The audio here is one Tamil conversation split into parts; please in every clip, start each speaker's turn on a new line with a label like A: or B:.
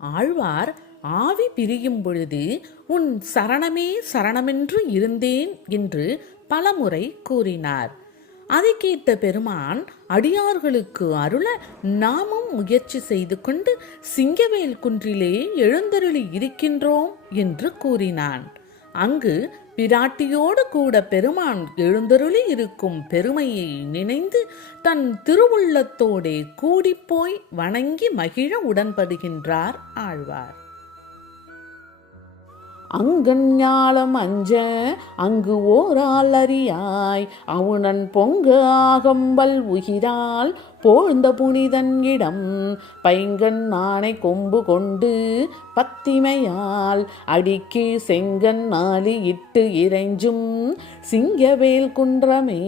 A: ஆழ்வார் ஆவி பிரியும் பொழுது உன் சரணமே சரணமென்று இருந்தேன் என்று பலமுறை கூறினார். அதை கேட்ட பெருமான் அடியார்களுக்கு அருள நாமும் முயற்சி செய்து கொண்டு சிங்கவேல் குன்றிலே எழுந்தருளி இருக்கின்றோம் என்று கூறினான். அங்கு பிராட்டியோடு கூட பெருமான் எழுந்தருளி இருக்கும் பெருமையை நினைந்து தன் திருவுள்ளத்தோடே கூடிப்போய் வணங்கி மகிழ உடன்படுகின்றார் ஆழ்வார். அங்கன் ஞாலம் அஞ்ச அங்கு ஓரால் அறியாய். அவுணன் பொங்க ஆகம்பல் உகிரால் போழ்ந்த புனிதன் இடம். பைங்கன் நாணை கொம்பு கொண்டு பத்திமையால் அடிக்கு செங்கன் நாளி இட்டு இறைஞ்சும் சிங்கவேல் குன்றமே.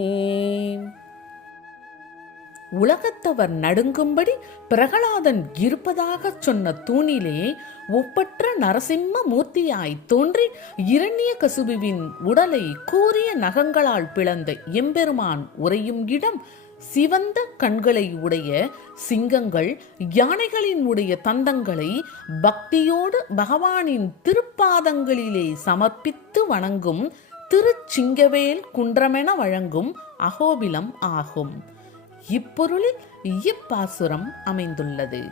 A: உலகத்தவர் நடுங்கும்படி பிரகலாதன் இருப்பதாகச் சொன்ன தூணிலே ஒப்பற்ற நரசிம்ம மூர்த்தியாய் தோன்றி இரண்ய கசுபுவின் உடலை கூரிய நகங்களால் பிளந்த எம்பெருமான் உறையும் இடம் சிவந்த கண்களை உடைய சிங்கங்கள் யானைகளின் உடைய தந்தங்களை பக்தியோடு பகவானின் திருப்பாதங்களிலே சமர்ப்பித்து வணங்கும் திருச்சிங்கவேல் குன்றமென வழங்கும் அகோபிலம் ஆகும். இப்பொருளில் இப்பாசுரம் அமைந்துள்ளது.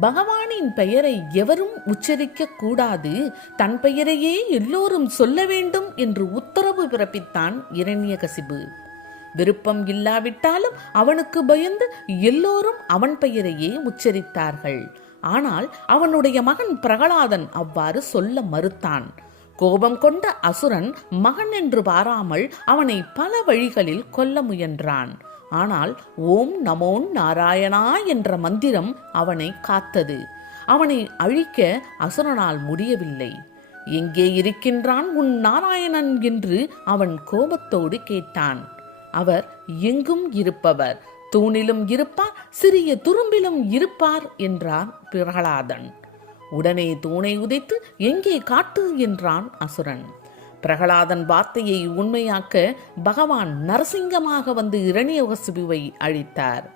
A: பகவானின் பெயரை எவரும் உச்சரிக்க கூடாது தன் பெயரையே எல்லோரும் சொல்ல வேண்டும் என்று உத்தரவு பிறப்பித்தான் இரண்யகசிபு. விருப்பம் இல்லாவிட்டாலும் அவனுக்கு பயந்து எல்லோரும் அவன் பெயரையே உச்சரித்தார்கள். ஆனால் அவனுடைய மகன் பிரகலாதன் அவ்வாறு சொல்ல மறுத்தான். கோபம் கொண்ட அசுரன் மகன் என்று பாராமல் அவனை பல வழிகளில் கொல்ல முயன்றான். ஆனால் ஓம் நமோ நாராயணா என்ற மந்திரம் அவனை காத்தது. அவனை அழிக்க அசுரனால் முடியவில்லை. எங்கே இருக்கின்றான் உன் நாராயணன் என்று அவன் கோபத்தோடு கேட்டான். அவர் எங்கும் இருப்பவர். தூணிலும் இருப்பார் சிறிய துரும்பிலும் இருப்பார் என்றார் பிரகலாதன். உடனே தூணை உதைத்து எங்கே காட்டு? என்றான் அசுரன். பிரகலாதன் வார்த்தையை உண்மையாக்க பகவான் நரசிங்கமாக வந்து இரணியகசிபுவை அழித்தார்.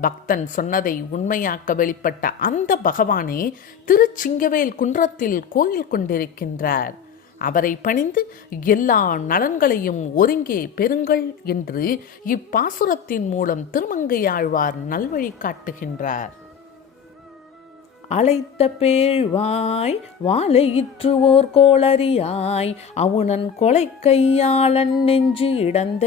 A: பக்தன் சொன்னதை உண்மையாக்க வெளிப்பட்ட அந்த பகவானே திருச்சிங்கவேல் குன்றத்தில் கோயில் கொண்டிருக்கின்றார். அவரை பணிந்து எல்லா நலன்களையும் ஒருங்கே பெறுங்கள் என்று இப்பாசுரத்தின் மூலம் திருமங்கையாழ்வார் நல்வழி காட்டுகின்றார் அழைத்த பேழ்வாய் வாழையிற்றுவோர் கோளறியாய். அவுணன் கொலை கையாளன் நெஞ்சு இடந்த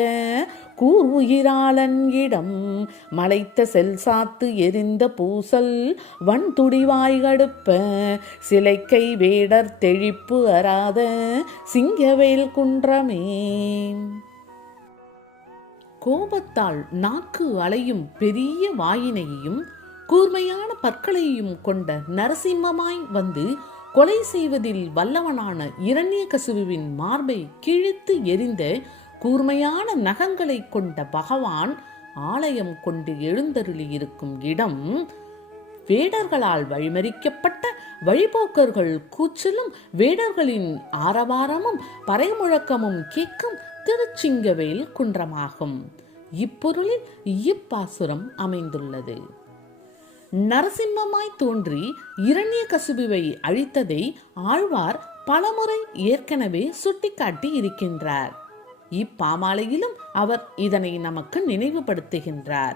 A: கூர்வுயிராளன் இடம். மலைத்த செல் சாத்து எரிந்த பூசல் வன் துடிவாய் கடுப்ப. சிலைக்கை வேடர் தெழிப்பு அறாத சிங்கவேல் குன்றமே. கோபத்தால் நாக்கு அலையும் பெரிய வாயினையும் கூர்மையான பற்களையும் கொண்ட நரசிம்மமாய் வந்து கொலை செய்வதில் வல்லவனான இரண்யகசுவின் மார்பை கிழித்து எரிந்த கூர்மையான நகங்களை கொண்ட பகவான் ஆலயம் கொண்டு எழுந்தருளி இருக்கும் இடம். வேடர்களால் வழிமறிக்கப்பட்ட வழிபோக்கர்கள் கூச்சலும் வேடர்களின் ஆரவாரமும் பறைமுழக்கமும் கேட்கும் திருச்சிங்கவேல் குன்றமாகும். இப்பொருளில் இப்பாசுரம் அமைந்துள்ளது. நரசிம்மமாய் தோன்றி இரண்ய கசுபுவை அழித்ததை ஆழ்வார் பலமுறை ஏற்கனவே சுட்டிக்காட்டி இருக்கின்றார். இப்பாமாலையிலும் அவர் இதனை நமக்கு நினைவுபடுத்துகின்றார்.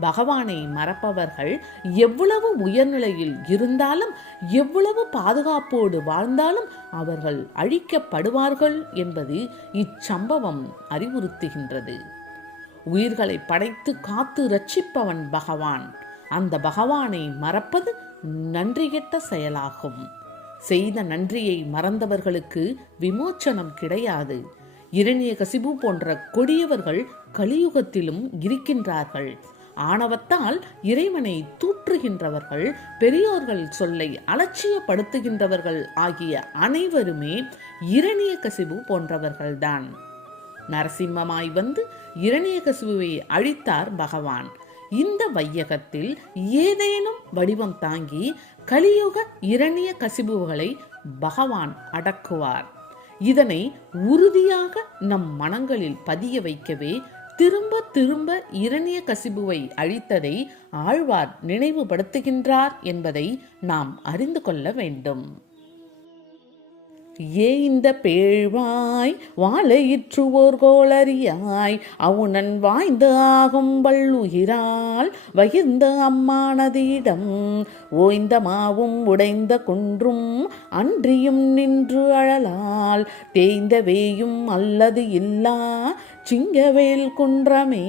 A: பகவானை மறப்பவர்கள் எவ்வளவு உயர்நிலையில் இருந்தாலும் எவ்வளவு பாதுகாப்போடு வாழ்ந்தாலும் அவர்கள் அழிக்கப்படுவார்கள் என்பது இச்சம்பவம் அறிவுறுத்துகின்றது. உயிர்களை படைத்து காத்து ரட்சிப்பவன் பகவான். அந்த பகவானை மறப்பது நன்றிகெட்ட செயலாகும். செய்த நன்றியை மறந்தவர்களுக்கு விமோச்சனம் கிடையாது. இரணிய கசிபு போன்ற கொடியவர்கள் கலியுகத்திலும் இருக்கின்றார்கள். ஆணவத்தால் இறைவனை தூற்றுகின்றவர்கள் பெரியோர்கள் சொல்லை அலட்சியப்படுத்துகின்றவர்கள் ஆகிய அனைவருமே இரணிய கசிபு போன்றவர்கள்தான். நரசிம்மமாய் வந்து இரணிய கசிபுவை அழித்தார் பகவான். இந்த வையகத்தில் ஏதேனும் வடிவம் தாங்கி கலியுக இரணிய கசிபுகளை பகவான் அடக்குவார். இதனை உறுதியாக நம் மனங்களில் பதிய வைக்கவே திரும்ப திரும்ப இரணிய கசிபுவை அழித்ததை ஆழ்வார் நினைவுபடுத்துகின்றார் என்பதை நாம் அறிந்து கொள்ள வேண்டும். ஏய்ந்த பேழ்வாய் வாழையிற்றுவோர் கோளறியாய் அவுணன் வாய்ந்த ஆகும் வள்ளுயிரால் வகிர்ந்த அம்மானதியிடம் ஓய்ந்த மாவும் உடைந்த குன்றும் அன்றியும் நின்று அழலால் தேய்ந்த வேயும் அல்லது இல்லா சிங்கவேல் குன்றமே.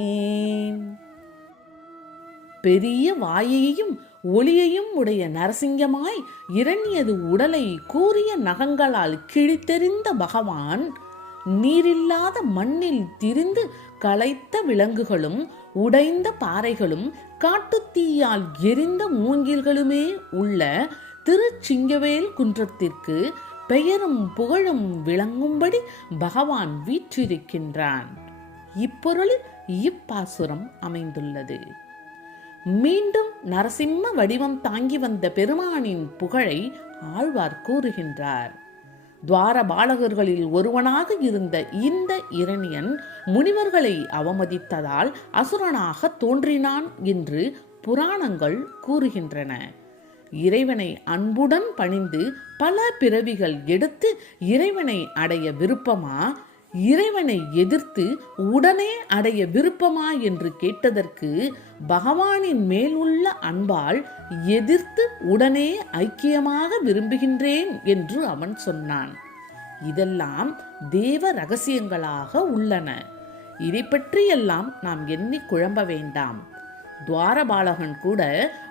A: பெரிய வாயையும் ஒளியையும் உடைய நரசிங்கமாய் இரணியது உடலை கூறிய நகங்களால் கிழித்தெறிந்த பகவான் நீரில்லாத மண்ணில் திரிந்து களைத்த விலங்குகளும் உடைந்த பாறைகளும் காட்டுத்தீயால் எரிந்த மூங்கில்களுமே உள்ள திருச்சிங்கவேல் குன்றத்திற்கு பெயரும் புகழும் விளங்கும்படி பகவான் வீற்றிருக்கின்றான். இப்பொருளில் இப்பாசுரம் அமைந்துள்ளது. மீண்டும் நரசிம்ம வடிவம் தாங்கி வந்த பெருமானின் புகழை ஆழ்வார் கூறுகின்றார். துவார பாலகர்களில் ஒருவனாக இருந்த இந்த இரணியன் முனிவர்களை அவமதித்ததால் அசுரனாக தோன்றினான் என்று புராணங்கள் கூறுகின்றன. இறைவனை அன்புடன் பணிந்து பல பிறவிகள் எடுத்து இறைவனை அடைய விருப்பமா? இறைவனை எதிர்த்து உடனே அடைய விருப்பமா என்று கேட்டதற்கு பகவானின் மேல் உள்ள அன்பால் எதிர்த்து உடனே ஐக்கியமாக விரும்புகின்றேன் என்று அவன் சொன்னான். இதெல்லாம் தேவ ரகசியங்களாக உள்ளன. இதை பற்றியெல்லாம் நாம் எண்ணி குழம்ப வேண்டாம். துவாரபாலகன் கூட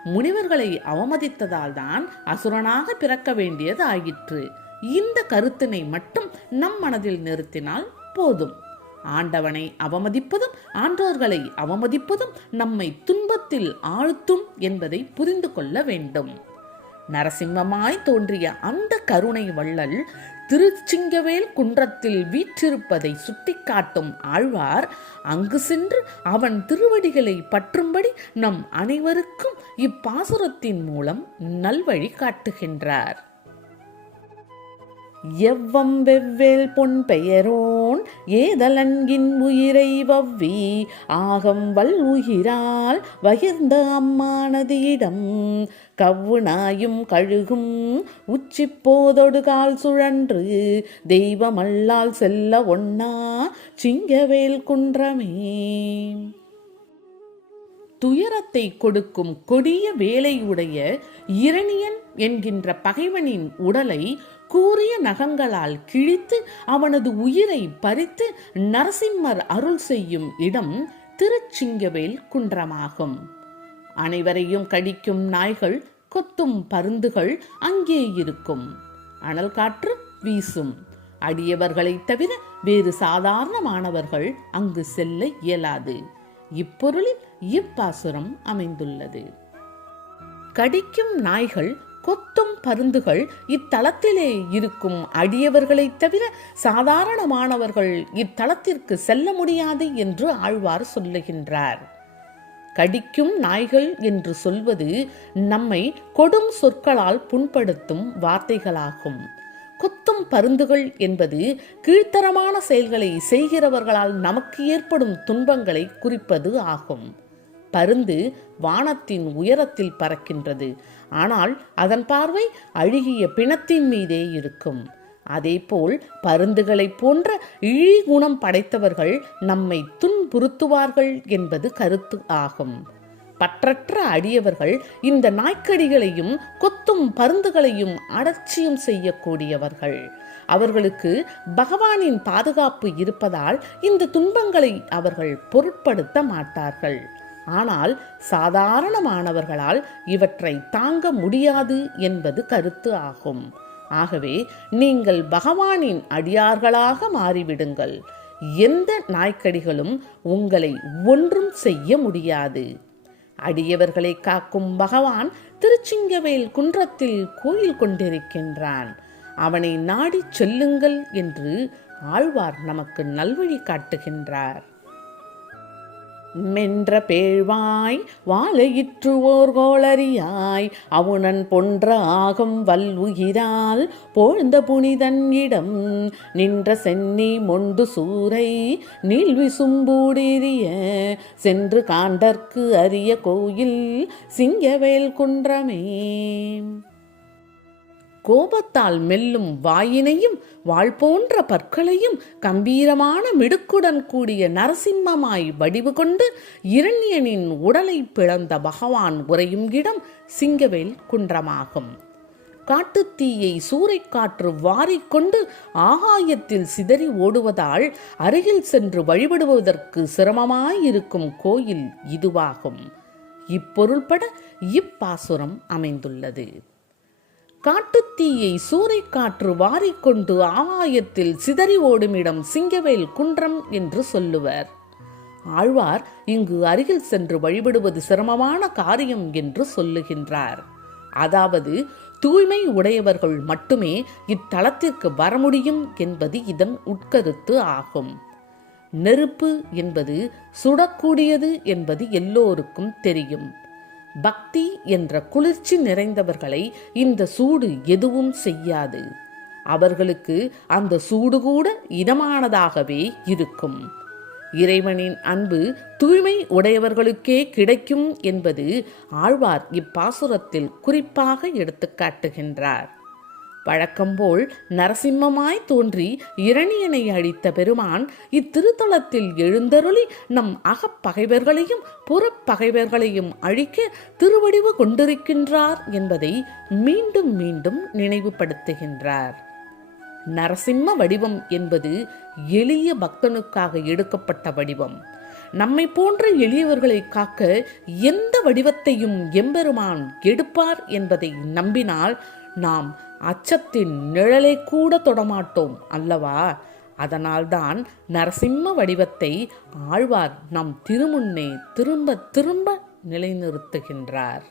A: முனிவர்களை அவமதித்ததால் தான் அசுரனாக பிறக்க வேண்டியது ஆயிற்று இந்த கருத்தினை மட்டும் நம் மனதில் நிறுத்தினால் போதும். ஆண்டவனை அவமதிப்பதும் ஆன்றோர்களை அவமதிப்பதும் நம்மை துன்பத்தில் ஆழ்த்தும் என்பதை புரிந்து கொள்ள வேண்டும். நரசிம்மமாய் தோன்றிய அந்த கருணை வள்ளல் திருச்சிங்கவேல் குன்றத்தில் வீற்றிருப்பதை சுட்டிக்காட்டும் ஆழ்வார் அங்கு சென்று அவன் திருவடிகளை பற்றும்படி நம் அனைவருக்கும் இப்பாசுரத்தின் மூலம் நல்வழி காட்டுகின்றார். எவ்வம் வெவ்வேல் பொன் பெயரோன் ஏதலன்கின் உயிரை வவ்வி ஆகம் வல் உயிரால் வகிர்ந்த அம்மானதியிடம். கவ்வு நாயும் கழுகும் உச்சி போதொடுகால் சுழன்று தெய்வமல்லால் செல்ல ஒண்ணா சிங்கவேல் குன்றமே. துயரத்தை கொடுக்கும் கொடிய வேலையுடைய இரணியன் என்கின்ற பகைவனின் உடலை கூறிய நகங்களால் கிழித்து அவனது உயிரை பறித்து நரசிம்மர் அருள் செய்யும் இடம் திருச்சிங்கவேல் குன்றமாகும். அனைவரையும் கடிக்கும் நாய்கள் கொத்தும் பருந்துகள் அங்கே இருக்கும். அனல் காற்று வீசும். அடியவர்களைத் தவிர வேறு சாதாரணமானவர்கள் அங்கு செல்ல இயலாது. இப்பொருளில் இப்பாசுரம் அமைந்துள்ளது. கடிக்கும் நாய்கள் கொத்தும் பருந்துகள் இத்தலத்திலே இருக்கும் அடியவர்களைத் தவிர சாதாரணமானவர்கள் இத்தலத்திற்கு செல்ல முடியாது என்று ஆழ்வார் சொல்லுகின்றார். கடிக்கும் நாய்கள் என்று சொல்வது நம்மை கொடும் சொற்களால் புண்படுத்தும் வார்த்தைகளாகும். கொத்தும் பருந்துகள் என்பது கீழ்த்தரமான செயல்களை செய்கிறவர்களால் நமக்கு ஏற்படும் துன்பங்களை குறிப்பது ஆகும். பருந்து வானத்தின் உயரத்தில் பறக்கின்றது. ஆனால் அதன் பார்வை அழுகிய பிணத்தின் மீதே இருக்கும். அதேபோல் பருந்துகளைப் போன்ற இழிகுணம் படைத்தவர்கள் நம்மை துன்புறுத்துவார்கள் என்பது கருத்து ஆகும். பற்றற்ற அடியவர்கள் இந்த நாய்க்கடிகளையும் கொத்தும் பருந்துகளையும் அடர்ச்சியும் செய்யக்கூடியவர்கள். அவர்களுக்கு பகவானின் பாதுகாப்பு இருப்பதால் இந்த துன்பங்களை அவர்கள் பொருட்படுத்த மாட்டார்கள். ஆனால் சாதாரணமானவர்களால் இவற்றை தாங்க முடியாது என்பது கருத்து ஆகும். ஆகவே நீங்கள் பகவானின் அடியார்களாக மாறிவிடுங்கள். எந்த நாய்க்கடிகளும் உங்களை ஒன்றும் செய்ய முடியாது. அடியவர்களை காக்கும் பகவான் திருச்சிங்கவேல் குன்றத்தில் கோயில் கொண்டிருக்கின்றான். அவனை நாடிச் செல்லுங்கள் என்று ஆழ்வார் நமக்கு நல்வழி காட்டுகின்றார். மென்ற பேழ்வாய் வாழையிற்று ஓர் கோளறியாய் அவுணன் பொன்ற ஆகும் வல்வுகிறால் போழ்ந்த புனிதன் இடம் நின்ற சென்னி மொண்டு சூரை நீள்வி சும்பூடிரிய சென்று காண்டற்கு அரிய கோயில் சிங்கவேல் குன்றமே. கோபத்தால் மெல்லும் வாயினையும் வாள் போன்ற பற்களையும் கம்பீரமான மிடுக்குடன் கூடிய நரசிம்மமாய் வடிவு கொண்டு இரண்யனின் உடலை பிளந்த பகவான் உறையும் இடம் சிங்கவேல் குன்றமாகும். காட்டுத்தீயை சூறைக்காற்று வாரிக்கொண்டு ஆகாயத்தில் சிதறி ஓடுவதால் அருகில் சென்று வழிபடுவதற்கு சிரமமாயிருக்கும் கோயில் இதுவாகும். இப்பொருள்பட இப்பாசுரம் அமைந்துள்ளது. காட்டுத்தீயை சூறைக்காற்று வாரிக்கொண்டு ஆகாயத்தில் சிதறி ஓடுமிடம் சிங்கவேல் குன்றம் என்று சொல்லுவர். ஆழ்வார் இங்கு அருகில் சென்று வழிபடுவது சிரமமான காரியம் என்று சொல்லுகின்றார். அதாவது தூய்மை உடையவர்கள் மட்டுமே இத்தலத்திற்கு வர முடியும் என்பது இதன் உட்கருத்து ஆகும். நெருப்பு என்பது சுடக்கூடியது என்பது எல்லோருக்கும் தெரியும். பக்தி என்ற குளிர்ச்சி நிறைந்தவர்களை இந்த சூடு எதுவும் செய்யாது. அவர்களுக்கு அந்த சூடு கூட இதமானதாகவே இருக்கும். இறைவனின் அன்பு தூய்மை உடையவர்களுக்கே கிடைக்கும் என்பது ஆழ்வார் இப்பாசுரத்தில் குறிப்பாக எடுத்துக்காட்டுகின்றார் வழக்கம்போல் நரசிம்மமாய் தோன்றி இரணியனை அழித்த பெருமான் இத்திருத்தலத்தில் எழுந்தருளி நம் அகப்பகைவர்களையும் புறப்பகைவர்களையும் அழிக்க திருவடிவு கொண்டிருக்கின்றார் என்பதை மீண்டும் மீண்டும் நினைவுபடுத்துகின்றார். நரசிம்ம வடிவம் என்பது எளிய பக்தனுக்காக எடுக்கப்பட்ட வடிவம். நம்மை போன்ற எளியவர்களை காக்க எந்த வடிவத்தையும் எம்பெருமான் எடுப்பார் என்பதை நம்பினால் நாம் அச்சத்தின் நிழலை கூட தொடமாட்டோம் அல்லவா? அதனால்தான் நரசிம்ம வடிவத்தை ஆழ்வார் நம் திருமுன்னே திரும்ப திரும்ப நிலைநிறுத்துகின்றார்.